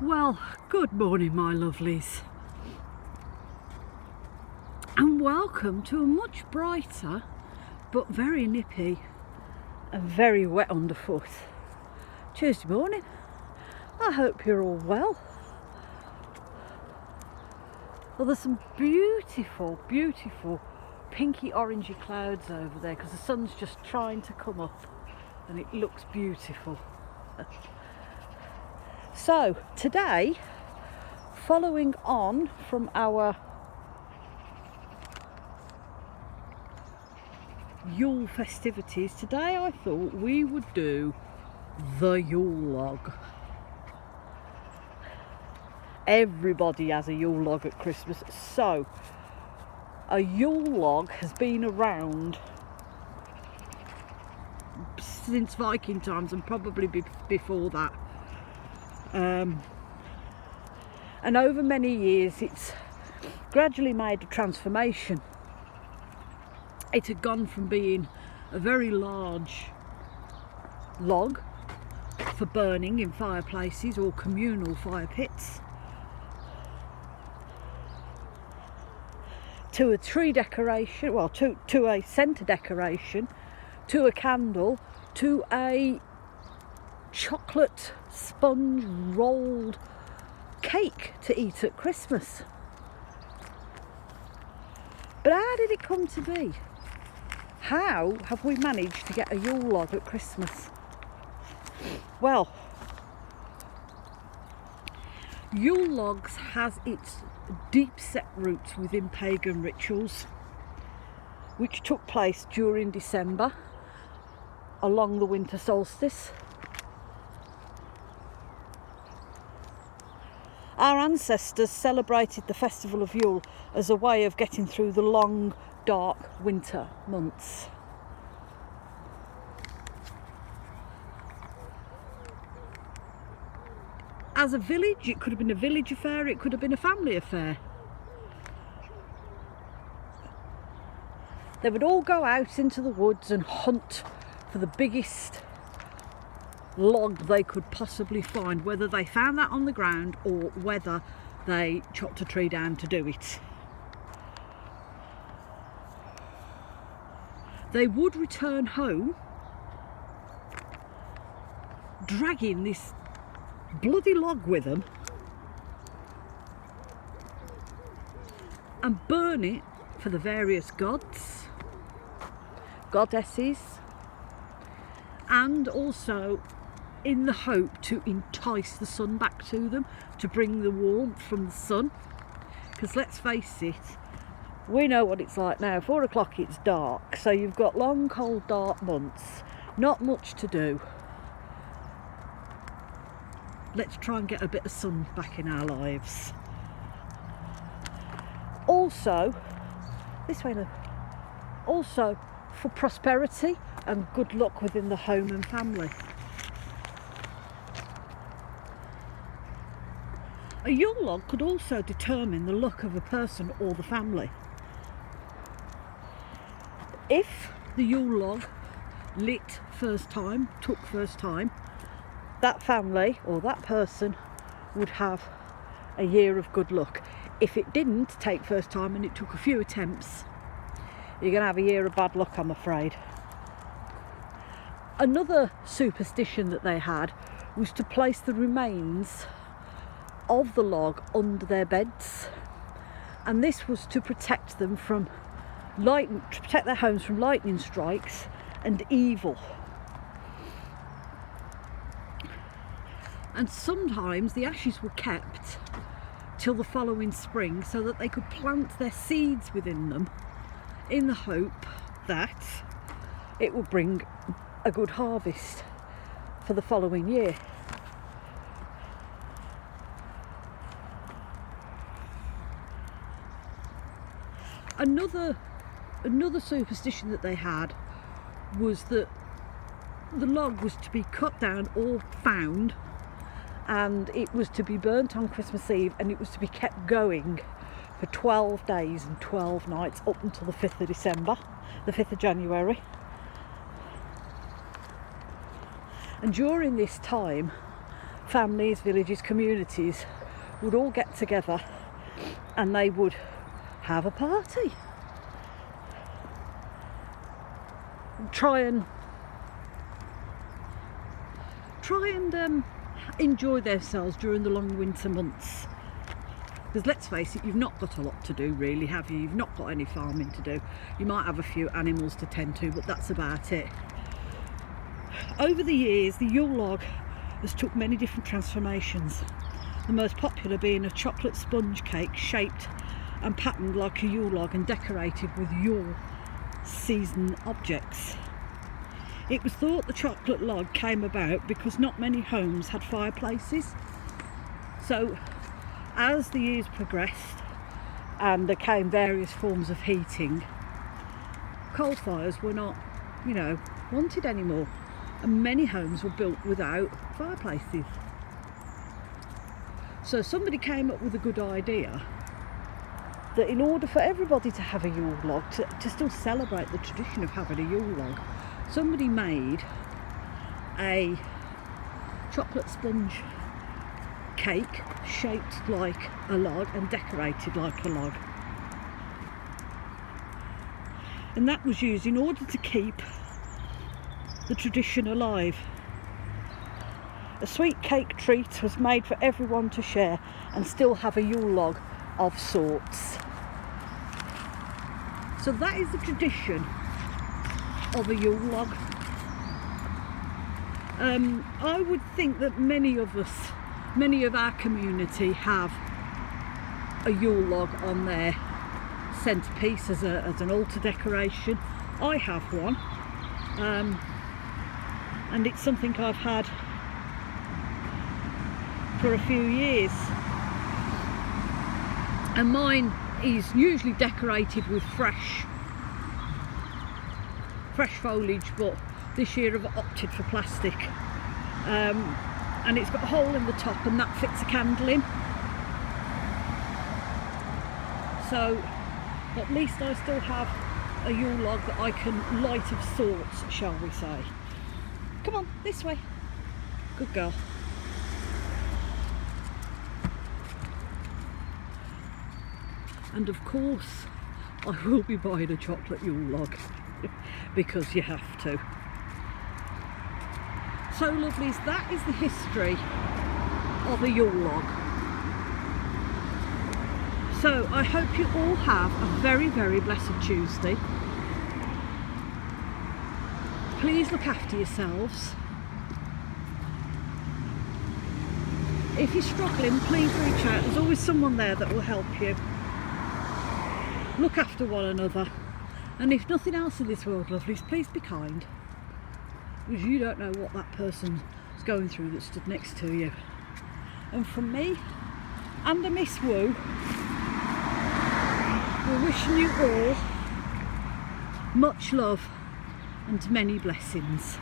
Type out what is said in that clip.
Well, good morning, my lovelies, and welcome to a much brighter but very nippy and very wet underfoot Tuesday morning. I hope you're all well. Well, there's some beautiful pinky orangey clouds over there because the sun's just trying to come up and it looks beautiful. So today, following on from our Yule festivities, today I thought we would do the Yule log. Everybody has a Yule log at Christmas, so a Yule log has been around since Viking times and probably before that. And over many years it's gradually made a transformation. It had gone from being a very large log for burning in fireplaces or communal fire pits to a tree decoration, well, to a centre decoration, to a candle, to a chocolate sponge rolled cake to eat at Christmas. But how did it come to be? How have we managed to get a Yule log at Christmas? Well, Yule logs has its deep set roots within pagan rituals which took place during December along the winter solstice. Our ancestors celebrated the festival of Yule as a way of getting through the long, dark winter months. As a village, it could have been a village affair, it could have been a family affair. They would all go out into the woods and hunt for the biggest log they could possibly find, whether they found that on the ground or whether they chopped a tree down to do it. They would return home dragging this bloody log with them and burn it for the various gods, goddesses, and also in the hope to entice the sun back to them, to bring the warmth from the sun. Because let's face it, we know what it's like now. 4 o'clock it's dark, so you've got long, cold, dark months, not much to do. Let's try and get a bit of sun back in our lives. Also, this way now, also for prosperity and good luck within the home and family. A Yule log could also determine the luck of a person or the family. If the Yule log lit first time, took first time, that family or that person would have a year of good luck. If it didn't take first time and it took a few attempts, you're going to have a year of bad luck, I'm afraid. Another superstition that they had was to place the remains of the log under their beds, and this was to protect them from to protect their homes from lightning strikes and evil. And sometimes the ashes were kept till the following spring so that they could plant their seeds within them in the hope that it would bring a good harvest for the following year. Another superstition that they had was that the log was to be cut down or found, and it was to be burnt on Christmas Eve, and it was to be kept going for 12 days and 12 nights up until the 5th of December, the 5th of January. And during this time, families, villages, communities would all get together and they would have a party. Try and enjoy themselves during the long winter months. Because let's face it, you've not got a lot to do really, have you? You've not got any farming to do. You might have a few animals to tend to, but that's about it. Over the years, the Yule log has took many different transformations. The most popular being a chocolate sponge cake shaped and patterned like a Yule log and decorated with Yule season objects. It was thought the chocolate log came about because not many homes had fireplaces. So as the years progressed and there came various forms of heating, coal fires were not, wanted anymore, and many homes were built without fireplaces. So somebody came up with a good idea that in order for everybody to have a Yule log, to still celebrate the tradition of having a Yule log, somebody made a chocolate sponge cake shaped like a log and decorated like a log. And that was used in order to keep the tradition alive. A sweet cake treat was made for everyone to share and still have a Yule log of sorts. So that is the tradition of a Yule log. I would think that many of our community have a Yule log on their centrepiece as an altar decoration. I have one, and it's something I've had for a few years, and mine is usually decorated with fresh foliage, but this year I've opted for plastic, and it's got a hole in the top and that fits a candle in, so at least I still have a Yule log that I can light of sorts, shall we say. Come on, this way, good girl. And of course I will be buying a chocolate Yule log because you have to. So lovelies, that is the history of a Yule log. So I hope you all have a very, very blessed Tuesday. Please look after yourselves. If you're struggling, please reach out. There's always someone there that will help you. Look after one another, and if nothing else in this world, lovelies, please be kind, because you don't know what that person is going through that stood next to you. And from me and a Miss Woo, we're wishing you all much love and many blessings.